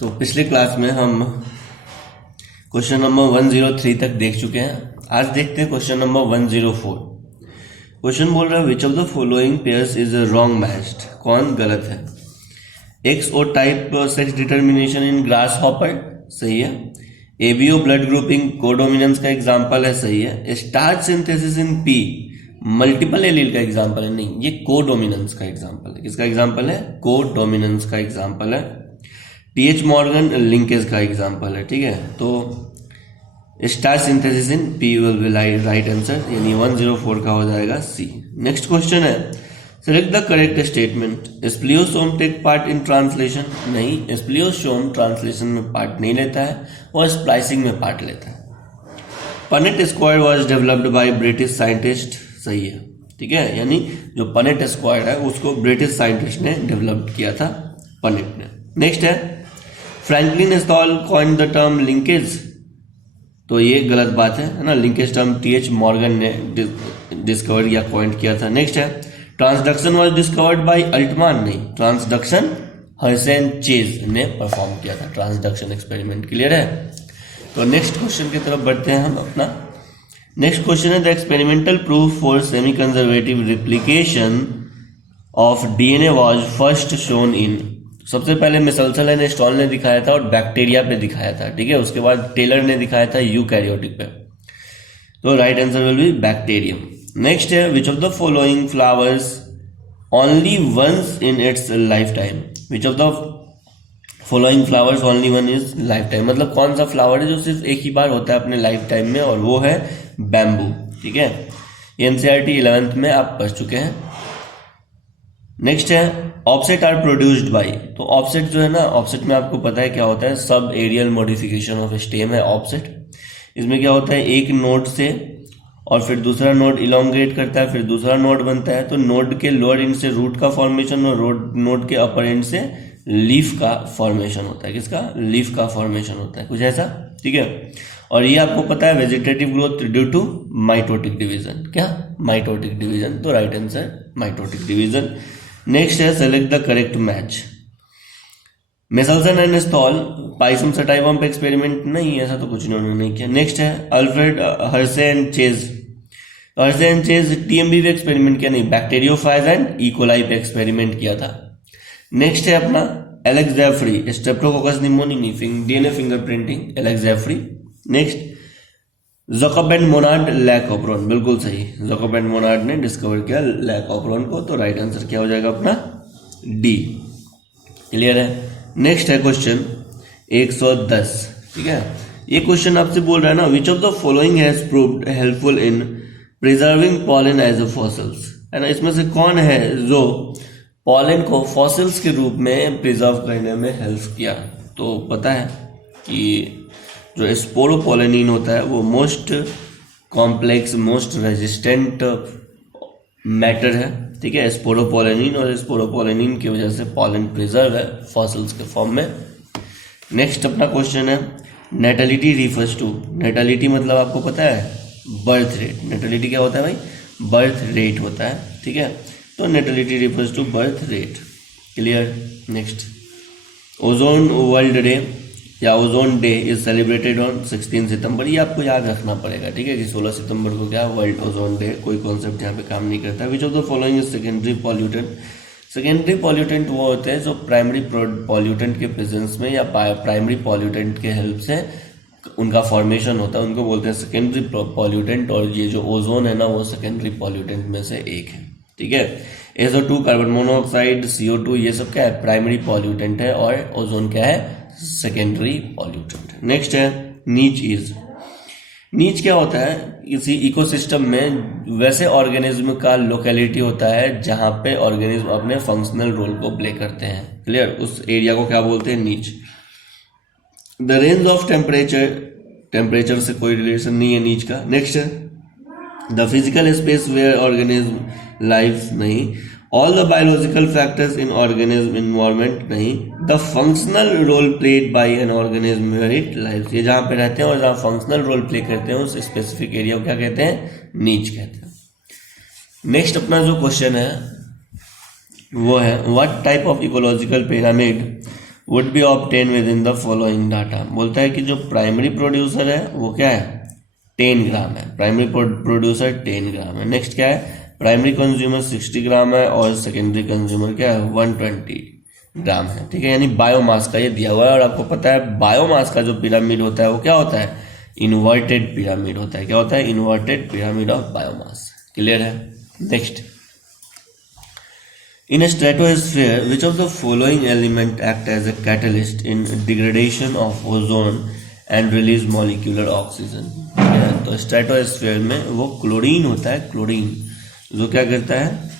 तो पिछले क्लास में हम क्वेश्चन नंबर 103 तक देख चुके हैं। आज देखते हैं क्वेश्चन नंबर 104। क्वेश्चन बोल रहा है which of the following pairs is wrong matched, कौन गलत है। एक्स और type sex determination in grass hopper, सही है। एबीओ ब्लड ग्रुपिंग कोडोमिनेंस का एग्जांपल है, सही है। Starch synthesis in P multiple allele का एग्जांपल है, नहीं, ये कोडोमिनेंस का एग्जांपल है। किसका एग्जांपल है? कोडोमिनेंस का एग्जांपल है। टीएच मॉर्गन लिंकेज का एग्जांपल है, ठीक है। तो starch synthesis in pea will be right answer, यानी 104 का हो जाएगा सी। नेक्स्ट क्वेश्चन है select the correct statement. Spliceosome take part in translation, नहीं, स्प्लियोसोम ट्रांसलेशन में पार्ट नहीं लेता है, और स्प्लाइसिंग में पार्ट लेता है। Punnett square was developed by British scientist, सही है, ठीक है। यानी जो पनेट स्क्वायर है उसको ब्रिटिश साइंटिस्ट ने डेवलप किया था, पनेट ने। नेक्स्ट है Franklin stall coined the term linkage, तो ये गलत बात है ना। लिंकेज टर्म टीएच मॉर्गन ने डिस्कवर या कॉइंड किया था। नेक्स्ट है transduction was discovered by Altmann, नहीं, ट्रांसडक्शन हर्शे एंड चेज ने परफॉर्म किया था, ट्रांसडक्शन एक्सपेरिमेंट। क्लियर है। तो नेक्स्ट क्वेश्चन की तरफ बढ़ते हैं हम अपना। नेक्स्ट क्वेश्चन है the experimental proof for semi conservative replication of DNA was first shown in, सबसे पहले मिसल्सल एंड स्टॉल ने दिखाया था और बैक्टीरिया पे दिखाया था, ठीक है। उसके बाद टेलर ने दिखाया था यूकैरियोटिक पे। तो right answer will be bacterium. Next है which of the following flowers only once in its life time, which of the following flowers only one is life time, मतलब कौन सा फ्लावर है जो सिर्फ एक ही बार होता है अपने लाइफ टाइम में, और वो है बैम्बू, ठीक है। एनसीईआरटी 11th में आप पढ़ चुके हैं। नेक्स्ट है ऑफसेट आर प्रोड्यूस्ड बाय, तो ऑफसेट जो है ना, ऑफसेट में आपको पता है क्या होता है, subaerial modification of stem है ऑफसेट। इसमें क्या होता है, एक नोड से और फिर दूसरा नोड इलोंगेट करता है, फिर दूसरा नोड बनता है। तो नोड के लोअर एंड से रूट का फॉर्मेशन और नोड के अपर एंड से लीफ का फॉर्मेशन होता है। किसका? लीफ का फॉर्मेशन होता है, कुछ ऐसा, ठीक है। और ये आपको पता है vegetative growth due to mitotic division, क्या? Mitotic division. तो right answer mitotic division. Next है select the correct match. Meselson and Stahl Pisum sativum पे एक्सपेरिमेंट, नहीं, ऐसा तो कुछ उन्होंने नहीं किया। नेक्स्ट है Alfred Hershey and Chase, Hershey and Chase TMV पे एक्सपेरिमेंट किया, नहीं, बैक्टीरियोफाज एंड इकोलाई पे एक्सपेरिमेंट किया था। नेक्स्ट है अपना Alex Jeffreys Streptococcus pneumoniae DNA fingerprinting, Alex Jeffrey. Next Jacob and Monod लैकोप्रोन, बिल्कुल सही, जैकब एंड मोनार्ड ने डिस्कवर किया लैकोप्रोन को। तो राइट आंसर क्या हो जाएगा अपना? डी। क्लियर है। नेक्स्ट है क्वेश्चन 110, ठीक है। ये क्वेश्चन आपसे बोल रहा है ना which of the following has proved helpful in preserving pollen as a fossils, है ना। इसमें से कौन है जो पॉलन को फॉसिल्स के रूप में प्रिजर्व करने में हेल्प किया? तो पता है कि जो स्पोरोपोलेनिन होता है वो most complex most resistant matter है, ठीक है, स्पोरोपोलेनिन। और स्पोरोपोलेनिन की वजह से पॉलन प्रिजर्व है फॉसिल्स के फॉर्म में। नेक्स्ट अपना क्वेश्चन है नेटेलिटी रिफर्स टू, नेटेलिटी मतलब आपको पता है बर्थ रेट। नेटेलिटी क्या होता है भाई? बर्थ रेट होता है, ठीक है। तो natality refers to birth rate. Clear. Next ozone world day या ozone day is celebrated on 16 सितंबर, ये आपको याद रखना पड़ेगा, ठीक है, कि 16 सितंबर को क्या वर्ल्ड ओजोन डे, कोई कॉन्सेप्ट यहाँ पे काम नहीं करता। विच of the following is secondary pollutant, secondary pollutant वो होते हैं जो प्राइमरी पॉल्यूटेंट के प्रेजेंस में या प्राइमरी पॉल्यूटेंट के हेल्प से उनका फॉर्मेशन होता है, उनको बोलते हैं सेकेंडरी पॉल्यूटेंट। और ये जो ओजोन है ना वो सेकेंडरी पॉल्यूटेंट में से एक है, ठीक है। SO2 कार्बन मोनोऑक्साइड CO2 ये सब क्या है? प्राइमरी पॉल्यूटेंट है, और ओजोन क्या है? Secondary pollutant. नेक्स्ट है नीच इज, नीच क्या होता है? किसी इकोसिस्टम में वैसे ऑर्गेनिज्म का लोकेलिटी होता है जहां पे ऑर्गेनिज्म अपने फंक्शनल रोल को प्ले करते हैं। क्लियर। उस एरिया को क्या बोलते हैं? Niche. The range of temperature, temperature से कोई रिलेशन नहीं है नीच का। नेक्स्ट है the physical space where organism life, नहीं। All the biological factors in organism environment, नहीं। The functional role played by an organism where it lives, ये जहां पे रहते हैं और जहां फंक्शनल रोल प्ले करते हैं उस स्पेसिफिक एरिया को क्या कहते हैं? नीच कहते हैं। नेक्स्ट अपना जो क्वेश्चन है वो है what type of ecological pyramid would be obtain with in the following data. बोलता है कि जो प्राइमरी प्रोड्यूसर है वो क्या है 10 ग्राम है, प्राइमरी प्रोड्यूसर 10 ग्राम है। नेक्स्ट क्या है प्राइमरी कंज्यूमर 60 ग्राम है और सेकेंडरी कंज्यूमर क्या है 120 ग्राम है। ठीक है, यानी बायोमास का ये दिया हुआ है। और आपको पता है बायोमास का जो पिरामिड होता है वो क्या होता है इन्वर्टेड पिरामिड होता है। क्या होता है inverted pyramid of biomass. Clear है। Next, in a stratosphere, which of the following element act as a catalyst in degradation of ozone and release molecular oxygen? तो स्ट्रेटोस्फीयर में वो क्लोरीन होता है, क्लोरीन जो क्या करता है,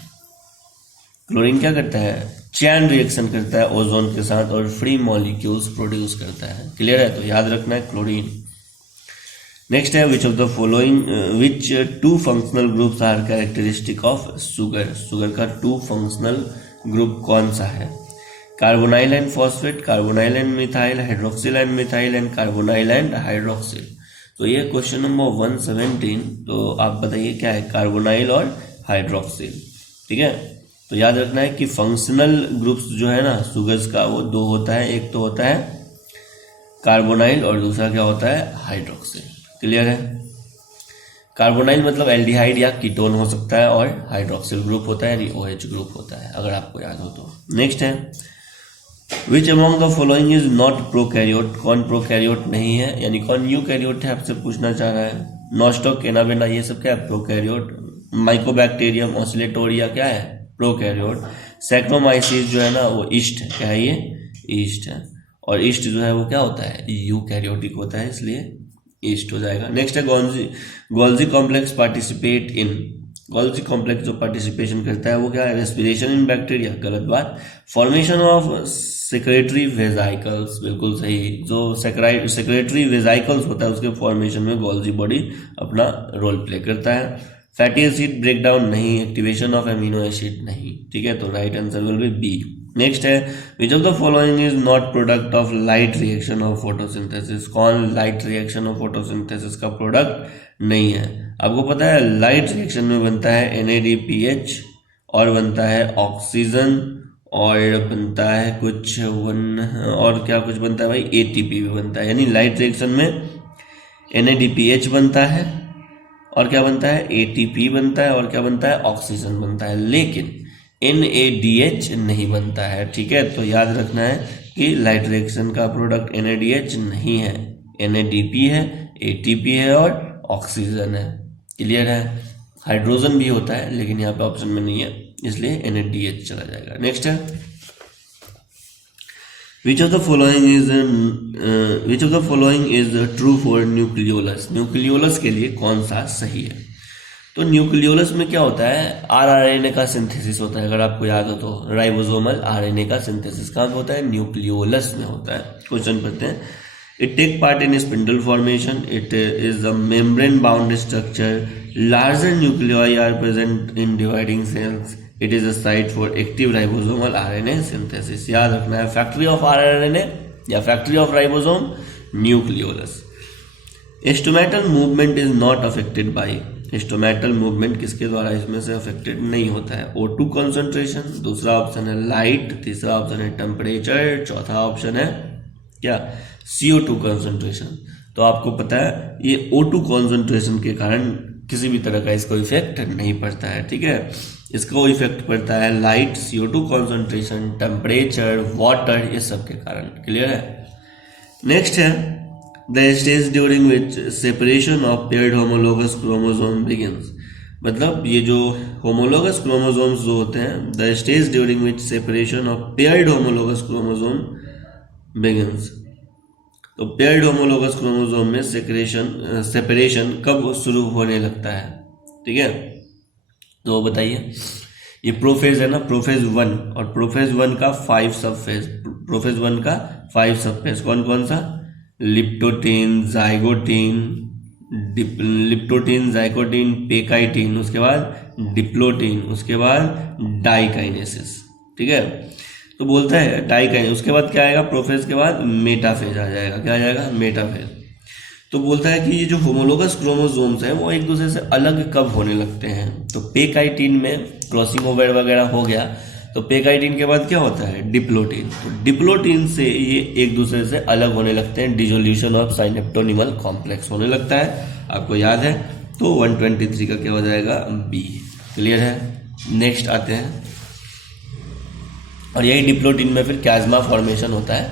क्लोरीन क्या करता है चैन रिएक्शन करता है ओजोन के साथ और फ्री मॉलिक्यूल्स प्रोड्यूस करता है। क्लियर है, तो याद रखना है क्लोरीन। नेक्स्ट है which of the following which two functional groups are characteristic of sugar. Sugar का टू फंक्शनल ग्रुप कौन सा है? Carbonyl and phosphate, carbonyl and methyl, hydroxyl and methyl and carbonyl and hydroxyl. तो ये question number 117। तो आप बताइए क्या है कार्बोनाइल और हाइड्रोक्सिल। ठीक है, तो याद रखना है कि फंक्शनल ग्रुप्स जो है ना शुगर्स का वो दो होता है, एक तो होता है कार्बोनाइल और दूसरा क्या होता है हाइड्रोक्सिल। क्लियर है। कार्बोनाइल मतलब एल्डिहाइड या कीटोन हो सकता है और हाइड्रोक्सिल ग्रुप होता है यानी OH ग्रुप होता है, अगर आपको याद हो तो। नेक्स्ट है which among the following is not prokaryote. कौन प्रोकैरियोट नहीं है यानी कौन यूकैरियोट है आपसे पूछना चाह रहा है। नॉस्टॉक, केनाबेना ये सब क्या है प्रोकैरियोट। माइकोबैक्टीरियम, ऑसिलेटोरिया क्या है प्रोकैरियोट। सैक्रोमाइसिस जो है ना वो ईस्ट है, क्या है ये ईस्ट है। और ईस्ट जो है वो क्या होता है यूकैरियोटिक होता है, इसलिए ईस्ट हो जाएगा। नेक्स्ट है Golgi complex participate in. Golgi complex जो पार्टिसिपेशन करता है वो क्या है रेस्पिरेशन इन बैक्टीरिया, गलत बात। फॉर्मेशन ऑफ सेक्रेटरी वेजाइकल्स, बिल्कुल सही। जो सेक्रेटरी वेजाइकल्स होता है उसके फॉर्मेशन में गोल्जी बॉडी अपना रोल प्ले करता है। फैटी एसिड ब्रेकडाउन नहीं, एक्टिवेशन ऑफ एमिनो एसिड नहीं। ठीक है, तो right answer will be B. Next है which of the following is not product of light reaction of photosynthesis. कौन लाइट रिएक्शन ऑफ फोटोसिंथेसिस का प्रोडक्ट नहीं है? आपको पता है लाइट रिएक्शन में बनता है NADPH और बनता है ऑक्सीजन और बनता है कुछ और क्या कुछ बनता है भाई ATP भी बनता है। यानी लाइट रिएक्शन में NADPH बनता है और क्या बनता है ATP बनता है और क्या बनता है ऑक्सीजन बनता है, लेकिन NADH नहीं बनता है। ठीक है, तो याद रखना है कि लाइट रिएक्शन का प्रोडक्ट NADH नहीं है, NADP है, ATP है और ऑक्सीजन है। क्लियर है। हाइड्रोजन भी होता है लेकिन यहाँ पे ऑप्शन में नहीं है, इसलिए NADH चला जाएगा। नेक्स्ट है which of the following is true for nucleolus. Nucleolus के लिए कौन सा सही है? तो न्यूक्लियोलस में क्या होता है RNA का सिंथेसिस होता है, अगर आपको याद हो तो राइबोसोमल RNA का सिंथेसिस कहाँ पे होता है न्यूक्लियोलस में होता है। क्वेश्चन पढ़ते हैं। It take part in spindle formation, it is a membrane bound structure, larger nuclei are present in dividing cells, it is a site for active ribosomal RNA synthesis. याद रखना है फैक्ट्री ऑफ RNA या factory of ribosome nucleolus. Stomatal movement is not affected by. Stomatal movement किसके द्वारा इसमें से affected नहीं होता है? O2 कॉन्सेंट्रेशन, दूसरा ऑप्शन है लाइट, तीसरा ऑप्शन है टेम्परेचर, चौथा ऑप्शन है क्या CO2 कॉन्सेंट्रेशन। तो आपको पता है ये O2 कॉन्सेंट्रेशन के कारण किसी भी तरह का इसको इफेक्ट नहीं पड़ता है। ठीक है, इसको इफेक्ट पड़ता है light, CO2 concentration, temperature, water, ये सब के कारण। क्लियर है। नेक्स्ट है the stage during which separation of paired homologous chromosome begins. मतलब ये जो होमोलोगस क्रोमोसोम्स जो होते हैं, the stage during which separation of paired homologous chromosome begins. तो पेयर्ड होमोलोगस क्रोमोसोम में सेपरेशन कब शुरू होने लगता है? ठीक है, तो बताइए। ये प्रोफेज है ना, प्रोफेज 1 और प्रोफेज 1 का 5 सब फेज। प्रोफेज 1 का 5 सब फेज कौन कौन सा? लिप्टोटीन, जाइकोटीन, पेकाइटीन, उसके बाद डिप्लोटीन, उसके बाद डाइकाइनेसिस। ठीक है, तो बोलता है डाइकाइनेसिस, उसके बाद क्या आएगा प्रोफेज के बाद मेटाफेज आ जाएगा। क्या आ जाएगा मेटाफेज। तो बोलता है कि ये जो होमोलोगस क्रोमोसोम्स हैं वो एक दूसरे से अलग कब होने लगते हैं? तो पेकाइटीन में क्रॉसिंग ओवर वगैरह हो गया तो पेकाइटिन के बाद क्या होता है, डिप्लोटिन। तो डिप्लोटिन से ये एक दूसरे से अलग होने लगते हैं, डिसोल्यूशन ऑफ साइनेप्टोनिमल कॉम्प्लेक्स होने लगता है, आपको याद है। तो 123 का क्या हो जाएगा, बी। क्लियर है। नेक्स्ट आते हैं, और यही डिप्लोटिन में फिर कैज़्मा फॉर्मेशन होता है।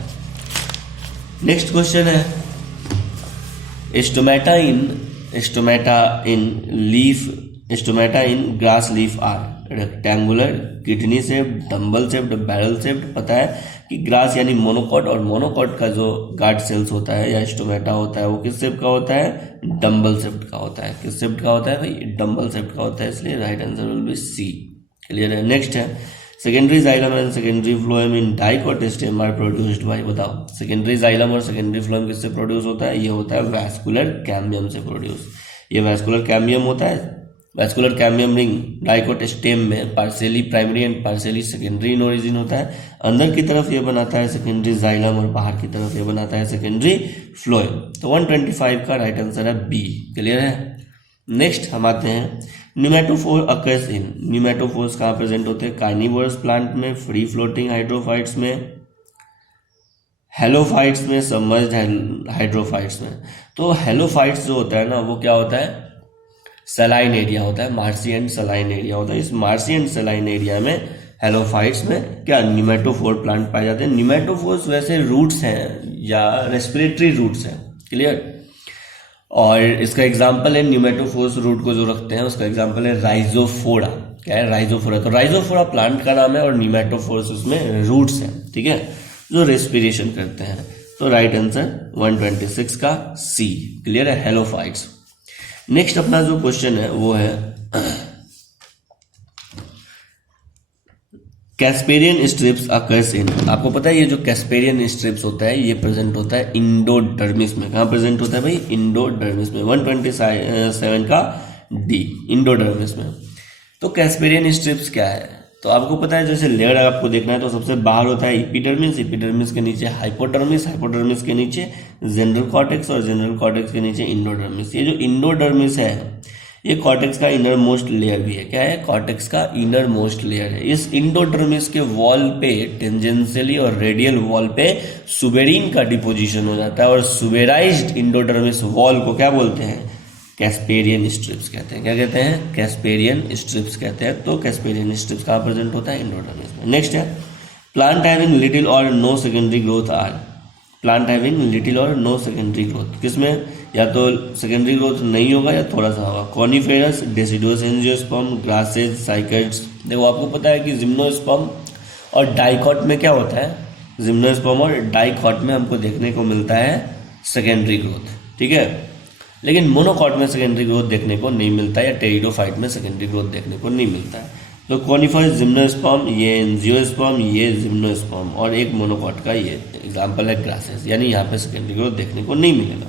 नेक्स्ट क्वेश्चन है, stomata in grass leaf are rectangular, kidney shaped, dumbbell shaped, barrel shaped. पता है कि ग्रास यानी मोनोकॉट, और मोनोकॉट का जो गार्ड सेल्स होता है या स्टोमेटा होता है वो किस शेप का होता है, डम्बल शेप्ड का होता है। किस शेप्ड का होता है भाई, डम्बल शेप्ड का होता है, इसलिए right answer will be C. Clear है। नेक्स्ट है, secondary xylem and secondary phloem in dicot stem are produced by, बताओ सेकेंडरी जाइलम और सेकेंडरी फ्लोएम किससे प्रोड्यूस होता है, ये होता है वैस्कुलर कैम्बियम से प्रोड्यूस। ये वैस्कुलर कैम्बियम होता है। Vascular cambium ring dicot stem में partially primary and partially secondary in origin होता है। अंदर की तरफ ये बनाता है सेकेंडरी जाइलम और बाहर की तरफ ये बनाता है सेकेंडरी फ्लोएम। तो 125 का राइट आंसर है बी। क्लियर है। नेक्स्ट हम आते हैं, न्यूमेटोफोर अकर्स इन, न्यूमेटोफोर्स कहाँ प्रेजेंट होते हैं, कार्निवोरस प्लांट में, फ्री फ्लोटिंग हाइड्रोफाइट्स में, हेलोफाइट्स में, सबमर्ज्ड हाइड्रोफाइट्स में। तो हेलोफाइट्स जो होता है ना वो क्या होता है, सलाइन एरिया होता है, मार्सी एंड सलाइन एरिया होता है। इस मार्सी एंड सलाइन एरिया में हेलोफाइट्स में क्या न्यूमेटोफोर प्लांट पाए जाते हैं। न्यूमेटोफोर्स वैसे रूट्स हैं या रेस्पिरेटरी रूट्स हैं। क्लियर। और इसका एग्जाम्पल है, न्यूमेटोफोर्स रूट को जो रखते हैं उसका एग्जाम्पल है राइजोफोरा। क्या है, राइजोफोरा। तो राइजोफोरा प्लांट का नाम है और न्यूमेटोफोर्स उसमें रूट्स हैं, ठीक है, जो रेस्पिरेशन करते हैं। तो राइट आंसर 126 का सी। क्लियर है, हेलोफाइट्स। नेक्स्ट अपना जो क्वेश्चन है वो है कैस्पेरियन स्ट्रिप्स अकर्स इन, आपको पता है ये जो कैस्पेरियन स्ट्रिप्स होता है ये प्रेजेंट होता है इंडोडर्मिस में। कहाँ प्रेजेंट होता है भाई, इंडोडर्मिस में। 127 का डी, इंडोडर्मिस में। तो कैस्पेरियन स्ट्रिप्स क्या है, तो आपको पता है जैसे लेयर आपको देखना है तो सबसे बाहर होता है एपिडर्मिस, एपिडर्मिस के नीचे हाइपोडर्मिस, हाइपोडर्मिस के नीचे जनरल कॉर्टेक्स और जनरल कॉर्टेक्स के नीचे इंडोडर्मिस। ये जो इंडोडर्मिस है ये कॉर्टेक्स का इनर मोस्ट लेयर भी है। क्या है, कॉर्टेक्स का इनर मोस्ट लेयर है। इस इंडोडर्मिस के वॉल पे टेंजेंशियली और रेडियल वॉल पे सुबेरिन का डिपोजिशन हो जाता है, और सुबेराइज्ड इंडोडर्मिस वॉल को क्या बोलते हैं, कैस्पेरियन स्ट्रिप्स कहते हैं। क्या कहते हैं, कैस्पेरियन स्ट्रिप्स कहते हैं। तो कैस्पेरियन स्ट्रिप्स कहाँ प्रेजेंट होता है, इंडोडर्मिस में। नेक्स्ट है, plant having little or no secondary growth are, plant having little or no secondary growth, किसमें या तो सेकेंडरी ग्रोथ नहीं होगा या थोड़ा सा होगा। Coniferous, deciduous angiosperm, grasses, cycads. देखो आपको पता है कि जिम्नोस्पर्म और डाइकॉट में क्या होता है, जिम्नोस्पर्म और डाइकॉट में हमको देखने को मिलता है सेकेंडरी ग्रोथ, ठीक है, लेकिन मोनोकॉट में सेकेंडरी ग्रोथ देखने को नहीं मिलता है, या टेरिडोफाइट में सेकेंडरी ग्रोथ देखने को नहीं मिलता है। तो कॉनिफरस, जिम्नोस्पर्म, ये एंजियोस्पर्म, ये जिम्नोस्पर्म, और एक मोनोकॉट का ये एग्जाम्पल है ग्रासेस, यानी यहाँ पे सेकेंडरी ग्रोथ देखने को नहीं मिलेगा।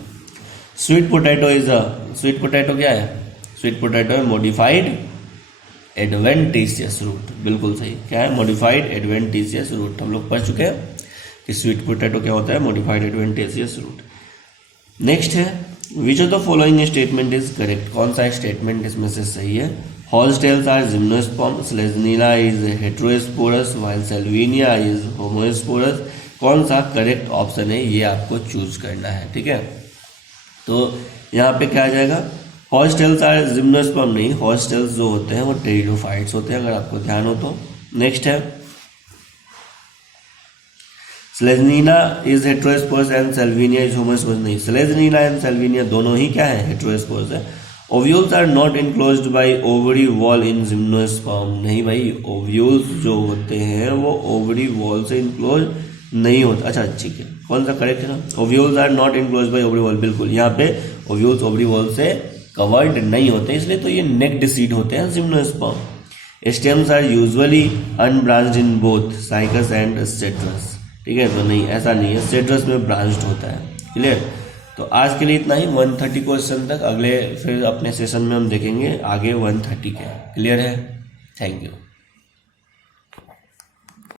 Sweet potato is a, sweet potato क्या है, स्वीट पोटैटो है मॉडिफाइड एडवेंटिशियस रूट। बिल्कुल सही, क्या है, मॉडिफाइड एडवेंटिशियस रूट। हम लोग पढ़ चुके हैं कि स्वीट पोटैटो क्या होता है, मॉडिफाइड एडवेंटिशियस रूट। नेक्स्ट है, which of the following statement is correct, कौन सा स्टेटमेंट इसमें से सही है। Horsetails are gymnosperm, Selaginella is heterosporous, while Salvinia is homosporous. कौन सा करेक्ट ऑप्शन है ये आपको चूज करना है, ठीक है। तो यहाँ पे क्या आ जाएगा, हॉर्सटेल्स आर जिम्नोस्पर्म नहीं, हॉर्सटेल्स जो होते हैं वो टेरिडोफाइट्स होते हैं, अगर आपको ध्यान हो तो। नेक्स्ट है, Selaginella is heterosporous and Salvinia is homosporous. नहीं, स्लेज्निना एंड सेल्विनिया दोनों ही क्या है, हेटेरोस्पोरस है। Ovules are not enclosed by ovary wall in gymnosperm. नहीं भाई, ओव्यूल्स जो होते हैं वो ओवरी वॉल से इनक्लोज नहीं होता। अच्छा ठीक है, कौन सा करेक्ट है ना, ovules are not enclosed by ovary wall. बिल्कुल, यहाँ पे ओव्यूल्स ओवरी वॉल से कवर्ड नहीं होते, इसलिए तो ये नेक्ड सीड होते हैं gymnosperm. Stems are usually unbranched in both cycas and cedrus. ठीक है, तो नहीं, ऐसा नहीं है, सेट्रस में ब्रांच्ड होता है। क्लियर। तो आज के लिए इतना ही, 130 क्वेश्चन तक। अगले फिर अपने सेशन में हम देखेंगे आगे 130 के। क्लियर है, थैंक यू।